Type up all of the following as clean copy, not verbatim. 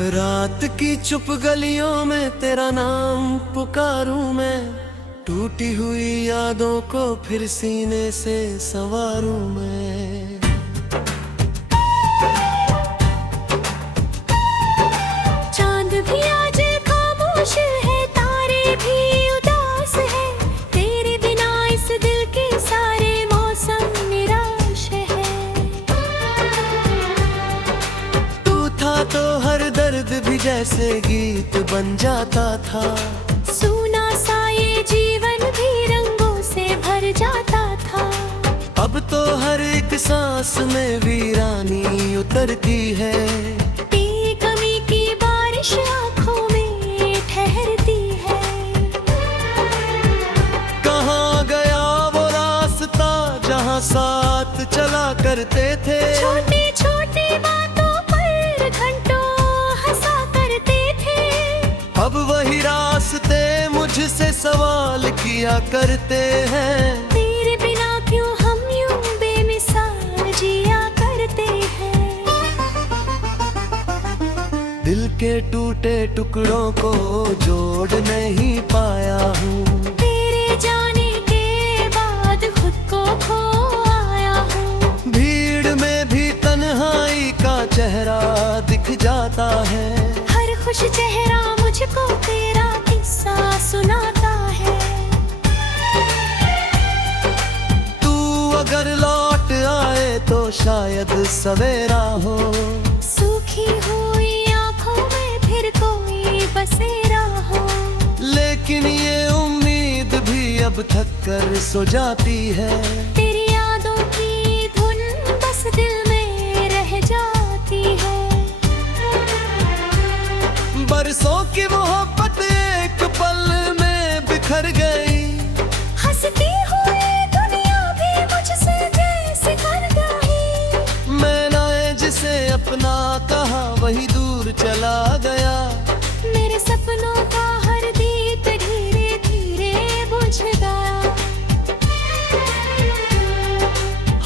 रात की चुप गलियों में तेरा नाम पुकारूं मैं, टूटी हुई यादों को फिर सीने से संवारूं मैं। चांद भी आज खामोश है, तारे भी उदास है, तेरे बिना इस दिल के सारे मौसम निराश है। तू था तो हर दर्द भी जैसे गीत बन जाता था, सूना सा ये जीवन भी रंगों से भर जाता था। अब तो हर एक सांस में वीरानी उतरती है, तेरी कमी की बारिश आंखों में ठहरती है। कहाँ गया वो रास्ता जहाँ साथ चला करते थे, छोटी छोटी बातों पर घंटों हंसा करते थे। अब वही रास्ते मुझसे सवाल किया करते हैं। तेरे बिना क्यों हम यूं बेमिसाल जिया करते हैं। दिल के टूटे टुकड़ों को जोड़ नहीं पाया हूँ, तेरे जाने के बाद खुद को खो आया हूँ। भीड़ में भी तन्हाई का चेहरा दिख जाता है, हर खुश चेहरा मुझको तेरा किस्सा सुनाता है। तू अगर लौट आए तो शायद सवेरा हो, सूखी हुई आंखों में फिर कोई बसेरा हो। लेकिन ये उम्मीद भी अब थक कर सो जाती है। तेरी यादों की धुन बस दिल में रह जाती है। बरसों की मोहब्बत एक पल में बिखर गई, हंसती हुई दुनिया भी मुझसे जैसे कर गई। मैंने जिसे अपना कहा वही दूर चला गया, मेरे सपनों का हर दीप धीरे धीरे बुझ गया।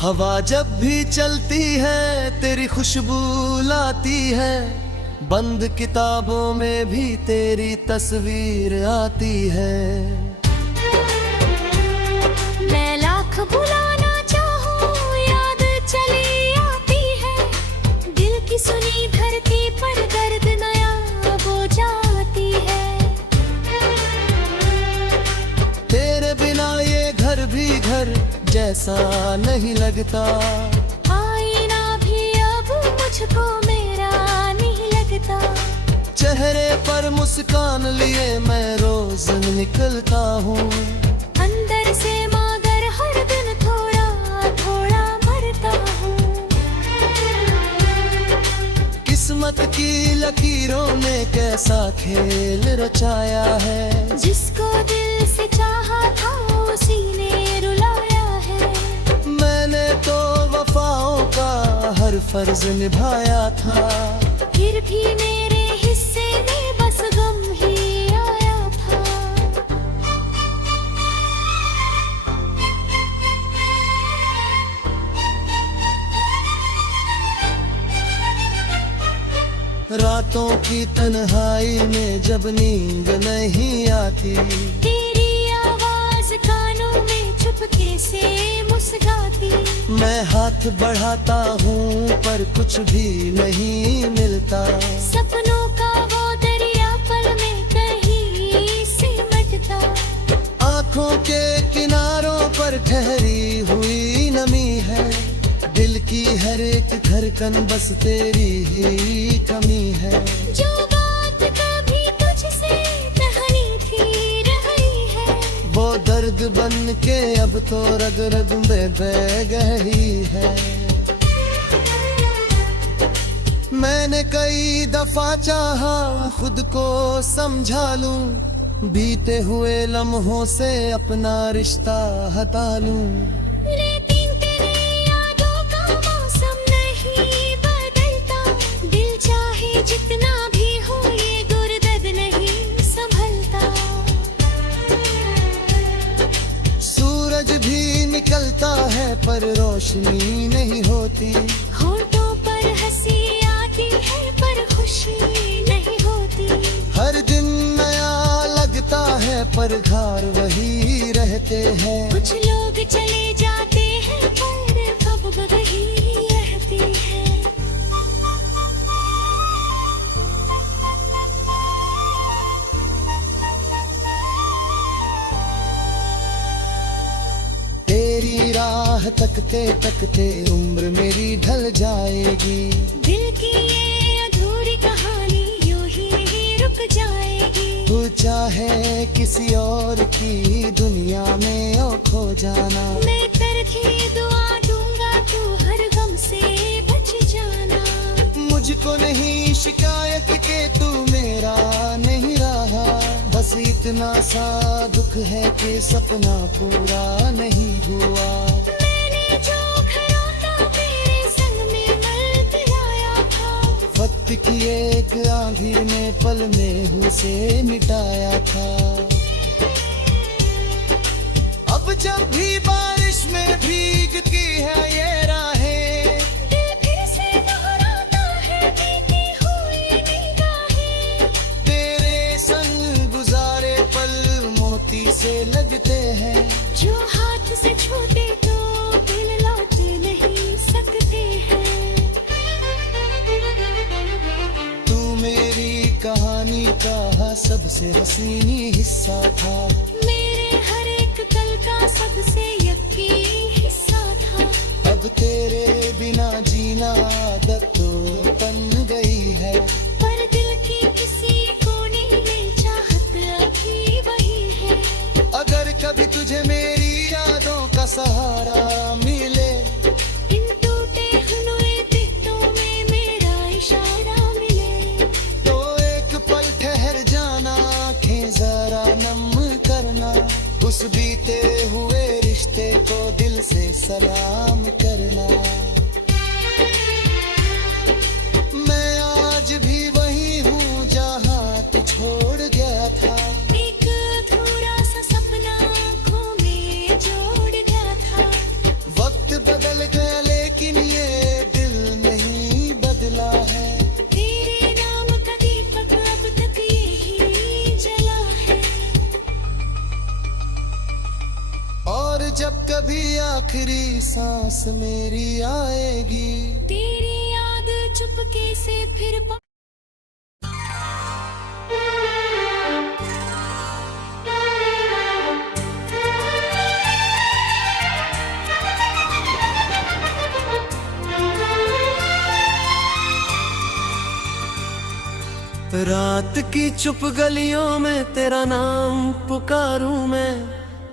हवा जब भी चलती है तेरी खुशबू लाती है, बंद किताबों में भी तेरी तस्वीर आती है। मैं लाख भुलाना चाहूं याद चली आती है, दिल की सुनी धरती पर दर्द नया हो जाती है। तेरे बिना ये घर भी घर जैसा नहीं लगता, आईना भी अब मुझको मेरा नहीं लगता। चेहरे पर मुस्कान लिए मैं रोज निकलता हूँ, अंदर से मगर हर दिन थोड़ा थोड़ा मरता हूँ। किस्मत की लकीरों ने कैसा खेल रचाया है, जिसको दिल से चाहा था उसी ने रुलाया है। मैंने तो वफाओं का हर फर्ज निभाया था, फिर भी मेरे हिस्से में बस गम ही आया था। रातों की तन्हाई में जब नींद नहीं आती, तेरी आवाज कानों में चुपके से मुस्कुराती। मैं हाथ बढ़ाता हूँ पर कुछ भी नहीं मिलता, सपनों का वो दरिया पल में कहीं सिमटता। आँखों के किनारों पर ठहरी हुई नमी है, दिल की हर एक धड़कन बस तेरी ही कमी है। जो बात कभी तुझसे कहानी थी रही है, वो दर्द बन के अब तो रग रग में बह गई है। मैंने कई दफा चाहा खुद को समझा लूं, बीते हुए लम्हों से अपना रिश्ता हटा लूं। लेकिन तेरी यादों का मौसम नहीं बदलता, दिल चाहे जितना भी हो ये गुर्दर्द नहीं संभलता। सूरज भी निकलता है पर रोशनी नहीं होती, होठों पर हंसी आती है पर खुशी पर घर वही रहते हैं। कुछ लोग चले जाते हैं पर अब वही रहती है। तेरी राह तकते तकते उम्र मेरी ढल जाएगी। दिल की ये अधूरी कहानी यूं ही नहीं रुक जाएगी। तू चाहे किसी और की दुनिया में ओ खो जाना, मैं तरखी दुआ दूंगा तू हर गम से बच जाना। मुझको नहीं शिकायत के तू मेरा नहीं रहा, बस इतना सा दुख है कि सपना पूरा नहीं हुआ। मैंने जो खराटा तेरे संग में मल पिलाया था, वक्त की एक आंधी ने पल में उसे मिटाया था। अब जब भी बारिश में भीगती है ये राहें, दिल फिर से दोहराता है बीती हुई निगाहें। तेरे संग गुजारे पल मोती से लगते हैं। जो हाथ से छूटे तो दिल लौटे नहीं सकते हैं। तू मेरी कहानी का सबसे हसीनी हिस्सा था, मेरे हर एक कल का सबसे यकीनी हिस्सा था। अब तेरे बिना जीना आदत तो बन गई है। पर दिल की किसी कोने में चाहत अभी वही है। अगर कभी तुझे मेरी यादों का सहारा मिले, इन टूटे हुए दिलों में मेरा इशारा मिले, तो एक पल ठहर जाना, आंखें जरा नम करना, उस बीते हुए रिश्ते को दिल से सलाम करना। मैं आज भी वही हूँ जहाँ तू छोड़ गया था। एक अधूरा सा सपना आँखों में जोड़ गया था। वक्त बदल गया लेकिन ये दिल नहीं बदला है। तेरे नाम का दीपक अब तक यही जला है। और जब कभी आखिरी सांस मेरी आएगी, तेरी याद चुपके से फिर रात की चुप गलियों में तेरा नाम पुकारूं मैं,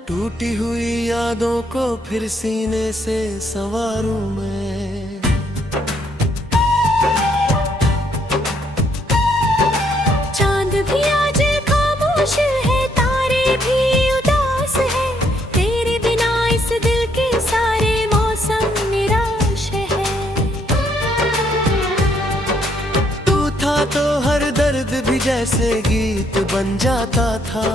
टूटी हुई यादों को फिर सीने से संवारूं मैं। चांद भी आज खामोश है, तारे भी उदास है। तेरे बिना इस दिल के सारे मौसम निराश है। तू था तो हर दर्द भी जैसे गीत बन जाता था।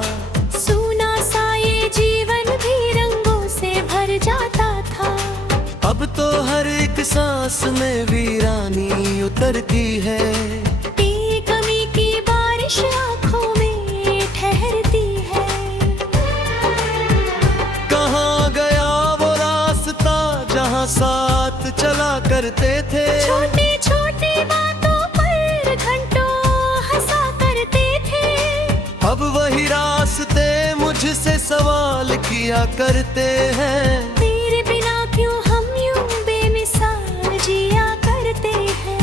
सूना सा ये जीवन भी रंगों से भर जाता था। अब तो हर एक सांस में वीरानी उतरती है। कमी की बारिश आँखों में ठहरती है। कहाँ गया वो रास्ता जहाँ साथ चला करते थे। छोटी छोटी बातों पर घंटों हंसा करते थे। अब वही रास्ते मुझसे सवाल किया करते हैं। तेरे बिना क्यों हम यूं बेमिसाल जिया करते हैं।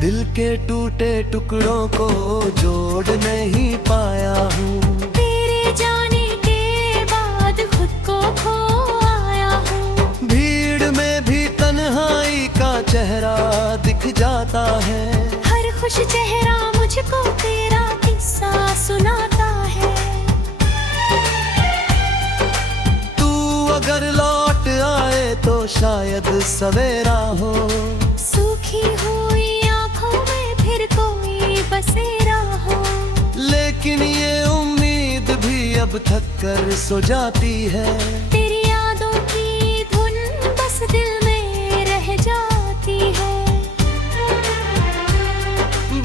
दिल के टूटे टुकड़ों को जोड़ नहीं पाया हूँ। तेरे जाने के बाद खुद को खो आया हूँ। भीड़ में भी तन्हाई का चेहरा दिख जाता है। हर खुश चेहरा मुझको तेरा किस्सा सुनाता है। तू अगर लौट आए तो शायद सवेरा हो। सूखी हुई आँखों में फिर कोई बसेरा हो। लेकिन ये उम्मीद भी अब थक कर सो जाती है। तेरी यादों की धुन बस दिल में रह जाती है।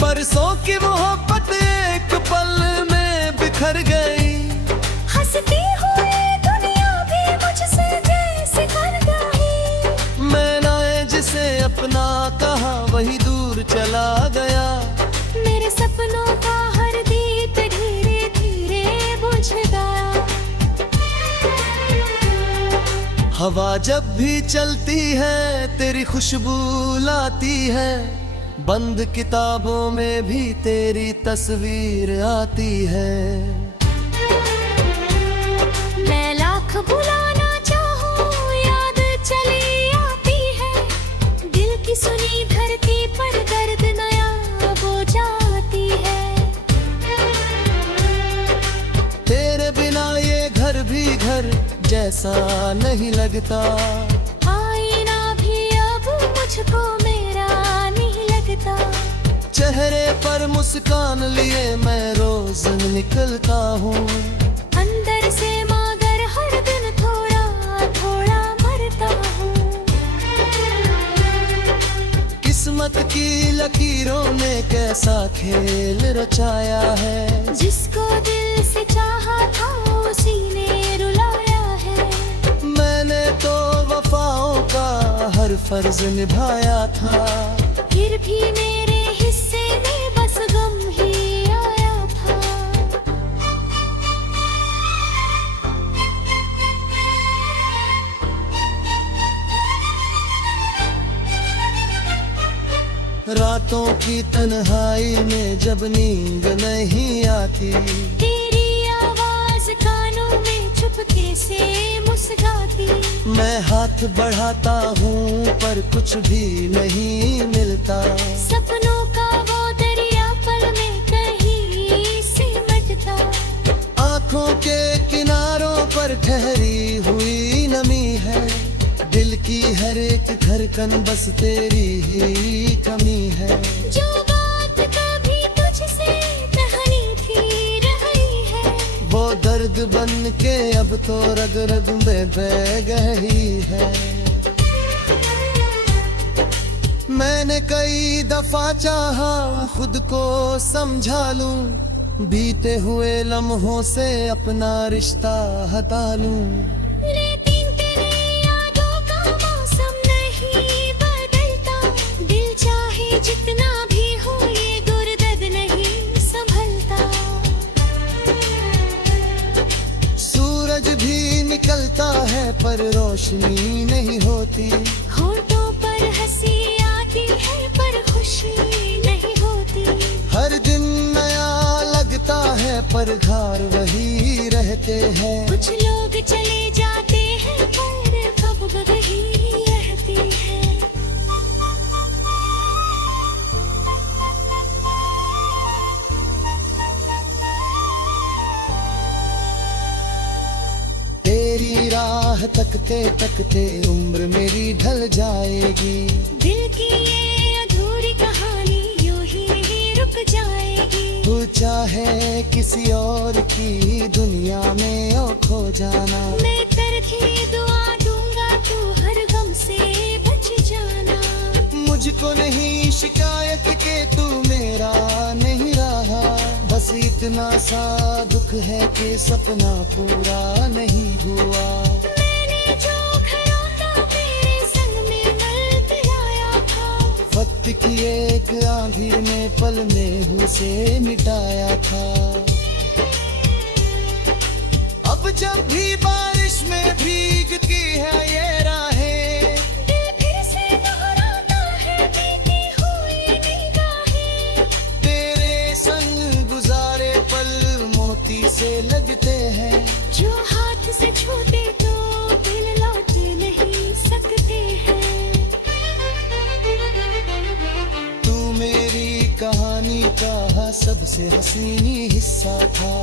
बरसों की मोहब्बत एक पल चला गया। मेरे सपनों का हर दीप धीरे धीरे बुझ गया। हवा जब भी चलती है तेरी खुशबू लाती है, बंद किताबों में भी तेरी तस्वीर आती है। मैं लाख भुलाना चाहूं याद चली आती है, दिल की सुनी धरती पर दर्द नया वो जाती है। तेरे बिना ये घर भी घर जैसा नहीं लगता, आईना भी अब मुझको मेरा नहीं लगता। चेहरे पर मुस्कान लिए मैं रोज निकलता हूँ, अंदर से मगर हर दिन थोड़ा थोड़ा मरता हूँ। किस्मत की लकीरों ने कैसा खेल रचाया है, जिसको दिल से चाहा था उसी ने रुलाया है। मैंने तो वफाओं का हर फर्ज निभाया था, फिर भी मेरे हिस्से में बस गम ही आया था। रातों की तन्हाई में जब नींद नहीं आती, तेरी आवाज कानों में चुपके से मुस्कुराती। मैं हाथ बढ़ाता हूँ पर कुछ भी नहीं मिलता, सपनों का वो दरिया पल में कहीं सिमटता। आँखों के किनारों पर ठहरी हुई नमी है, दिल की हर एक धड़कन बस तेरी ही कमी है। जो बात कभी तुझसे कहानी थी रही है, वो दर्द बन के अब तो रग रग में बह गई है। मैंने कई दफा चाहा खुद को समझा लूं, बीते हुए लम्हों से अपना रिश्ता हटा लूं। लेकिन तेरी यादों का मौसम नहीं बदलता, दिल चाहे जितना भी हो ये गुर्दर्द नहीं संभलता। सूरज भी निकलता है पर रोशनी नहीं होती, होठों पर हंसी आती है पर खुशी नहीं होती। हर दिन नया लगता है पर घर वही रहते हैं। कुछ लोग चले जाते हैं पर कब वही रहती है। तेरी राह तकते तकते उम्र मेरी ढल जाएगी, दिल की ये अधूरी कहानी यूं ही नहीं रुक जाएगी। तू चाहे किसी और की दुनिया में ओ खो जाना, मैं तरखी दुआ दूंगा तू हर गम से बच जाना। मुझको नहीं शिकायत के तू मेरा नहीं रहा, बस इतना सा दुख है कि सपना पूरा नहीं हुआ। मैंने जो खरोंदा तेरे संग में मल पिलाया था, वक्त की एक आंधी में पल में उसे मिटाया था। अब जब भी बारिश में भीगती है ये राहें, दिल फिर से दोहराता है बीती हुई निगाहें। तेरे संग गुजारे पल मोती से लगते हैं, जो हाथ से छूटे तो दिल लौट नहीं सकते हैं। तू मेरी कहानी का सबसे हसीनी हिस्सा था,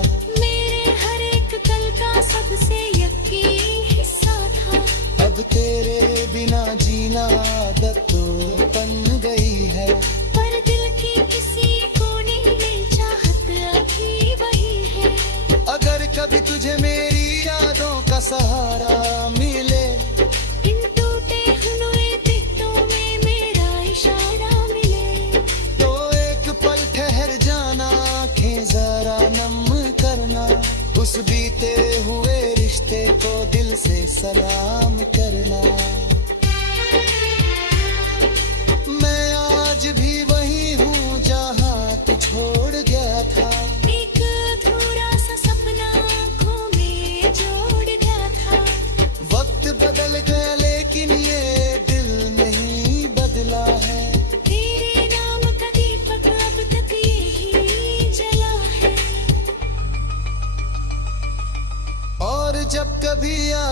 मेरे हर एक कल का सबसे यकीन हिस्सा था। अब तेरे बिना जीना आदत तो बन गई है, पर दिल की किसी कोने में चाहत अभी वही है। अगर कभी तुझे मेरी यादों का सहारा मिले, इन टूटे हुए दिलों में मेरा इशारा मिले, तो एक पल ठहर जाना, आंखें जरा नम करना, उस बीते हुए रिश्ते को दिल से सलाम करना। मैं आज भी वही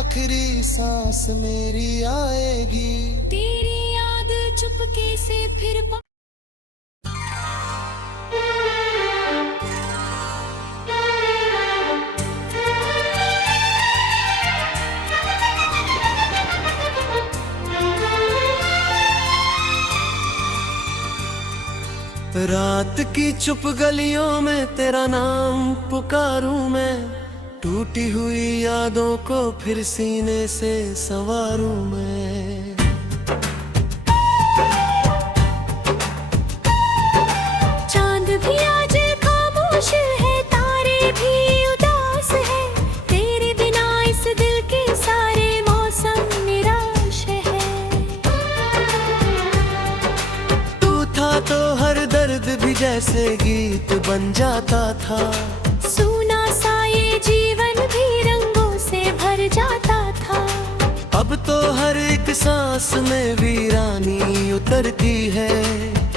आखिरी सांस मेरी आएगी। तेरी याद चुपके से फिर रात की चुप गलियों में तेरा नाम पुकारूं मैं, टूटी हुई यादों को फिर सीने से संवारूं मैं। चांद भी आज खामोश है, तारे भी उदास है, तेरे बिना इस दिल के सारे मौसम निराश है। तू था तो हर दर्द भी जैसे गीत बन जाता था, सूना सा ये जीवन भी रंगों से भर जाता था। अब तो हर एक सांस में वीरानी उतरती है,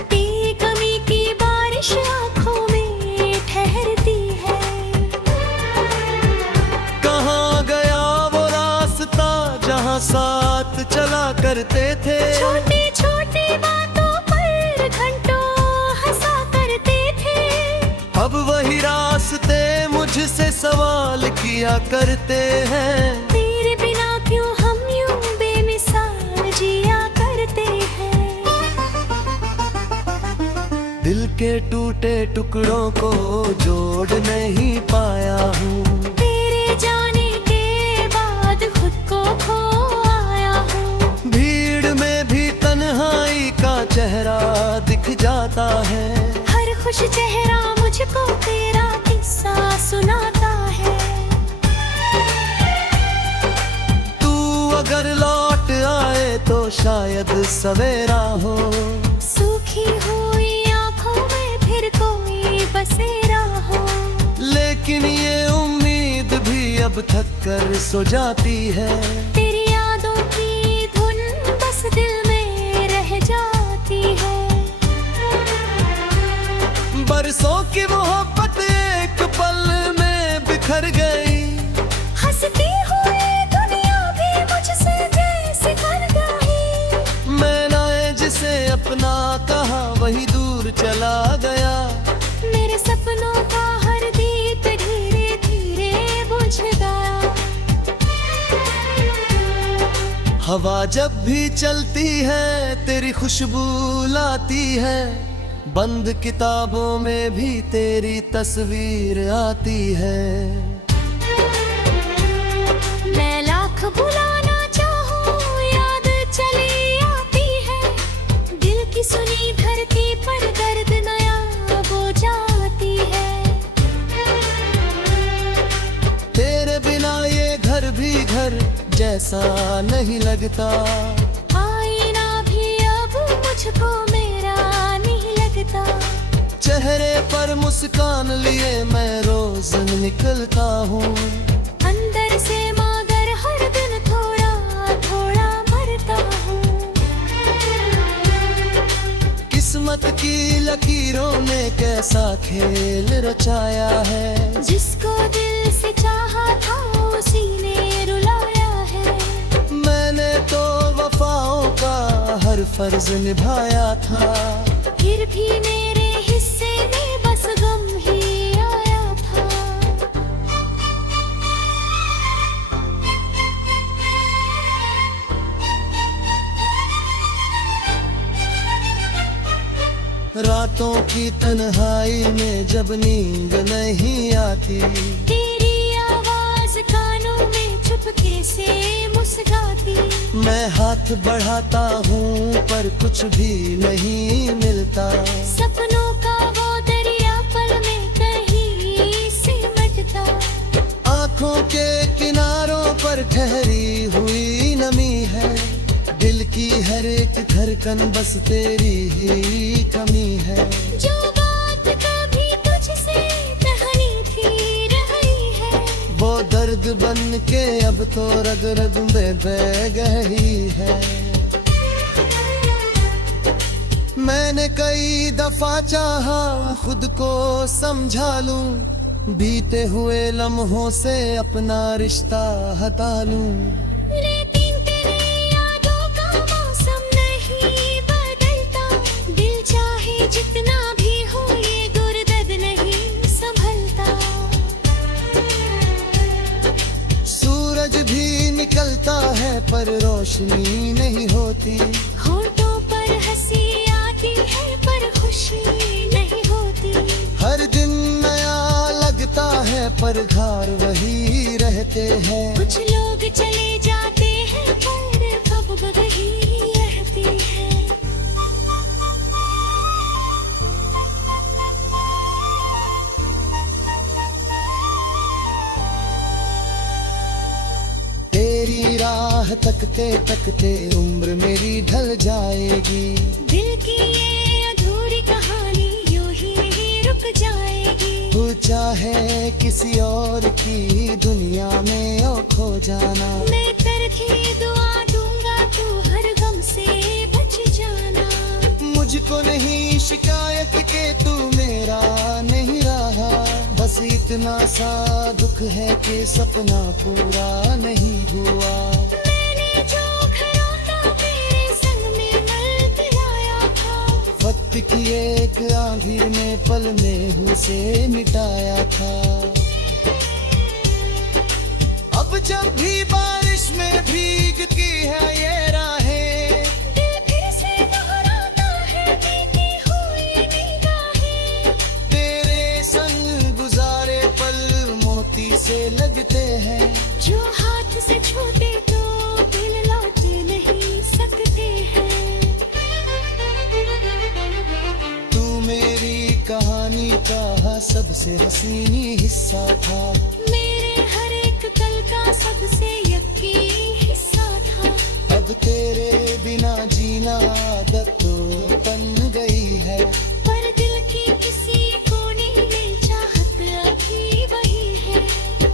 तेरी कमी की बारिश आंखों में ठहरती है। कहाँ गया वो रास्ता जहाँ साथ चला करते थे, छोटी छोटी बातों पर घंटों हंसा करते थे। अब वही रास्ते मुझसे सवाल किया करते हैं, तेरे बिना क्यों हम यूं बेमिसाल जिया करते हैं। दिल के टूटे टुकड़ों को जोड़ नहीं पाया हूँ, तेरे जाने के बाद खुद को खो आया हूँ। भीड़ में भी तन्हाई का चेहरा दिख जाता है, हर खुश चेहरा मुझको तेरा किस्सा सुनाता है। तू अगर लौट आए तो शायद सवेरा हो, सूखी हुई आंखों में फिर कोई बसेरा हो। लेकिन ये उम्मीद भी अब थक कर सो जाती है, तेरी यादों की धुन बस दिल में रह जाती है। बरसों की मोहब्बत एक पल में बिखर गई, हंसती हुई दुनिया भी मुझसे जैसे कर गई। मैंने जिसे अपना कहा वही दूर चला गया, मेरे सपनों का हर दीप धीरे धीरे बुझ गया। हवा जब भी चलती है तेरी खुशबू लाती है, बंद किताबों में भी तेरी तस्वीर आती है। मैं लाख भुलाना चाहूं याद चली आती है, दिल की सुनी धरती पर दर्द नया हो जाती है। तेरे बिना ये घर भी घर जैसा नहीं लगता, आईना भी अब मुझको मेरा नहीं लगता। चेहरे पर मुस्कान लिए मैं रोज निकलता हूँ, अंदर से मगर हर दिन थोड़ा थोड़ा मरता हूँ। किस्मत की लकीरों ने कैसा खेल रचाया है, जिसको दिल से चाहा था उसी ने रुलाया है। मैंने तो वफाओं का हर फर्ज निभाया था, फिर भी मेरे हिस्से में बस गम ही आया था। रातों की तन्हाई में जब नींद नहीं आती, तेरी आवाज कानों में चुपके से मुस्कुराती। मैं हाथ बढ़ाता हूँ पर कुछ भी नहीं मिलता, सपनों का वो दरिया पल में कहीं सिमटता। आँखों के किनारों पर ठहरी हुई नमी है, दिल की हर एक धड़कन बस तेरी ही कमी है। जो बात कभी तुझसे कहानी थी रही है, वो दर्द बन के अब तो रग रग में बह गई है। मैंने कई दफा चाहा खुद को समझा लूं, बीते हुए लम्हों से अपना रिश्ता हटा लूं। लेकिन तेरी यादों का मौसम नहीं बदलता, दिल चाहे जितना भी हो ये गुर्दद नहीं संभलता। सूरज भी निकलता है पर रोशनी नहीं होती। होठों पर हंसी आती है पर खुशी नहीं होती। हर दिन नया लगता है पर घर वही रहते हैं। कुछ लोग चले जाते हैं पर अब वही रहती है। तेरी राह तकते तकते उम्र मेरी ढल जाएगी। दिल की ये अधूरी कहानी यूं ही नहीं रुक जाएगी। तू चाहे किसी और की दुनिया में ओ खो जाना। मैं तरखी दुआ दूंगा तू हर गम से बच जाना। मुझको नहीं शिकायत के तू मेरा नहीं रहा, बस इतना सा दुख है कि सपना पूरा नहीं हुआ। मैंने जो घरौंदा तेरे संग में मल पिलाया था, वक्त की एक आंधी में पल में उसे मिटाया था। अब जब भी बारिश में भीगती है ये राहें, दिल फिर से दोहराता है बीती हुई निगाहें। तेरे संग गुजारे पल मोती से लगते हैं। जो हाथ से छूटे तो दिल लौट नहीं सकते हैं। तू मेरी कहानी का सबसे हसीनी हिस्सा था। मेरे हर एक कल का सबसे यकीनी हिस्सा था। अब तेरे बिना जीना आदत तो बन गई है। पर दिल की किसी कोने में चाहत अभी वही है।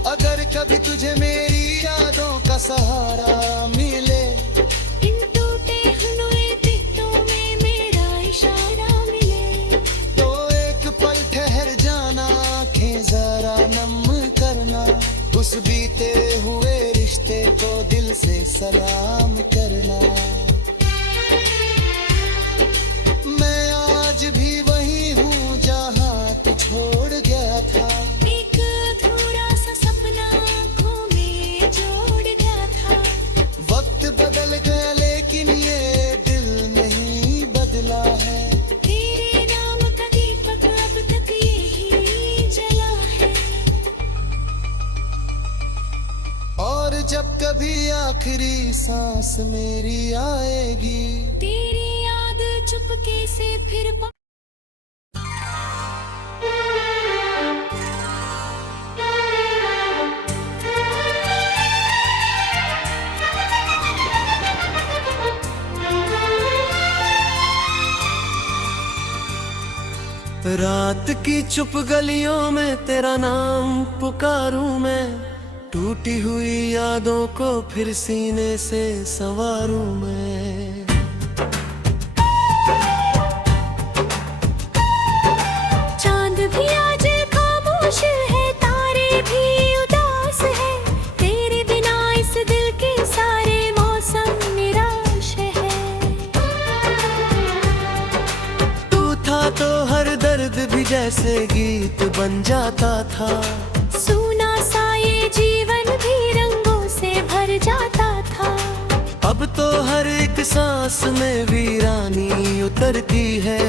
अगर कभी तुझे मेरी यादों का सहारा मिले, इन टूटे हुए दिलों में मेरा इशारा मिले, तो एक पल ठहर जाना, आंखें जरा नम करना। उस बीते हुए रिश्ते को दिल से सलाम करना। मैं आज भी वही हूँ जहाँ तू छोड़ गया था। एक अधूरा सा सपना आँखों में जोड़ गया था। वक्त बदल गया लेकिन ये दिल नहीं बदला है। तेरे नाम का दीपक अब तक यही जला है। और जब कभी आखिरी सांस मेरी आएगी, तेरी याद चुपके से फिर रात की चुप गलियों में तेरा नाम पुकारूं मैं। टूटी हुई यादों को फिर सीने से संवारूं मैं। चांद भी आज खामोश है, तारे भी उदास है। तेरे बिना इस दिल के सारे मौसम निराश है। तू था तो हर दर्द भी जैसे गीत बन जाता था। सूना सा ये जीवन भी रंगों से भर जाता था। अब तो हर एक सांस में वीरानी उतरती है।